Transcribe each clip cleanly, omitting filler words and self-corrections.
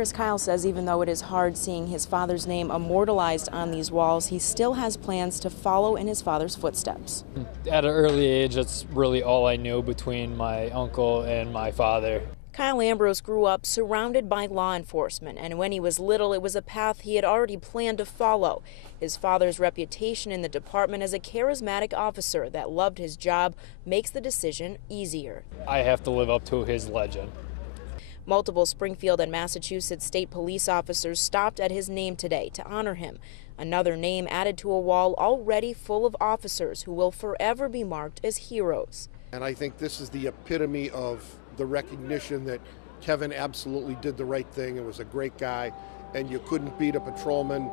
Chris Kyle says even though it is hard seeing his father's name immortalized on these walls, he still has plans to follow in his father's footsteps. At an early age, that's really all I knew between my uncle and my father. Kyle Ambrose grew up surrounded by law enforcement, and when he was little, it was a path he had already planned to follow. His father's reputation in the department as a charismatic officer that loved his job makes the decision easier. I have to live up to his legend. Multiple Springfield and Massachusetts state police officers stopped at his name today to honor him. Another name added to a wall already full of officers who will forever be marked as heroes. And I think this is the epitome of the recognition that Kevin absolutely did the right thing and was a great guy, and you couldn't beat a patrolman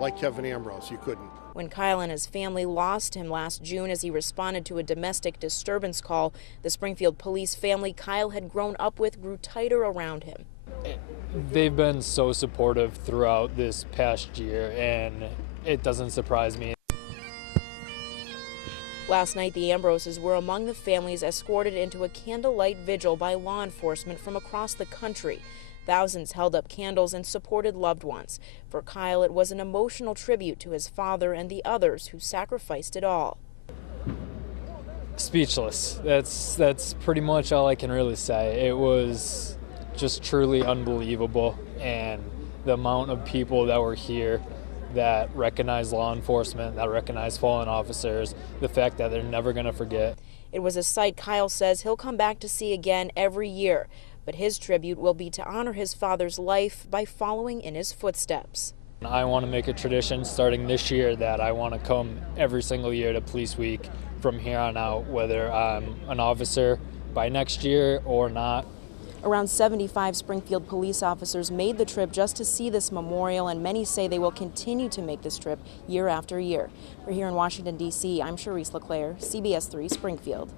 like Kevin Ambrose. You couldn't. When Kyle and his family lost him last June as he responded to a domestic disturbance call, the Springfield police family Kyle had grown up with grew tighter around him. They've been so supportive throughout this past year, and it doesn't surprise me. Last night, the Ambroses were among the families escorted into a candlelight vigil by law enforcement from across the country. Thousands held up candles and supported loved ones. For Kyle, it was an emotional tribute to his father and the others who sacrificed it all. Speechless. That's pretty much all I can really say. It was just truly unbelievable, and the amount of people that were here that recognize law enforcement, that recognize fallen officers, the fact that they're never going to forget. It was a sight Kyle says he'll come back to see again every year, but his tribute will be to honor his father's life by following in his footsteps. I want to make a tradition starting this year that I want to come every single year to Police Week from here on out, whether I'm an officer by next year or not. Around 75 Springfield police officers made the trip just to see this memorial, and many say they will continue to make this trip year after year. We're here in Washington, D.C. I'm Charisse LeClaire, CBS 3 Springfield.